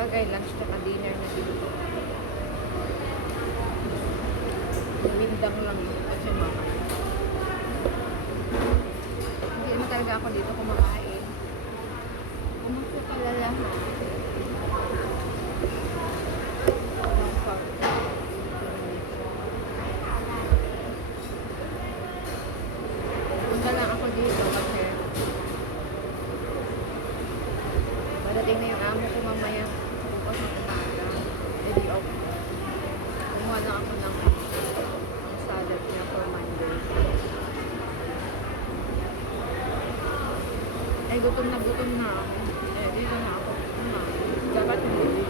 Bagay, lunch na dinner na dito. Windang lang yun kasi mama. Hindi na talaga ako dito kumakain. Kumusta pala lahat? Punta lang ako dito kasi madating na yung amo ko mamaya bukas ng umaga. Ready off. Kumuha lang ako ng salad niya for Monday. Ay, gutom na ako. Dito na ako kumain. Dapat hindi.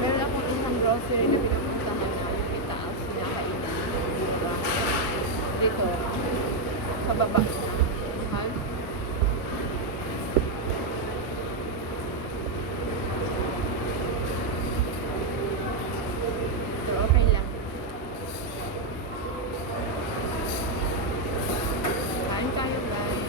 Meron akong isang grocery na pinapuntahan na itaas niya kainan. Diba? Dito, sa baba. Mahal. So, okay lang. Kain tayo, guys.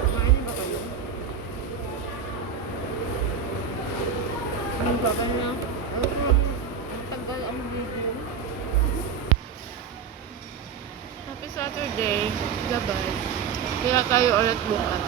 Kumain ba kayo? Ang baba na. Ang tagal ang video. Happy Saturday. Bye-bye. Kaya tayo ulit bukas.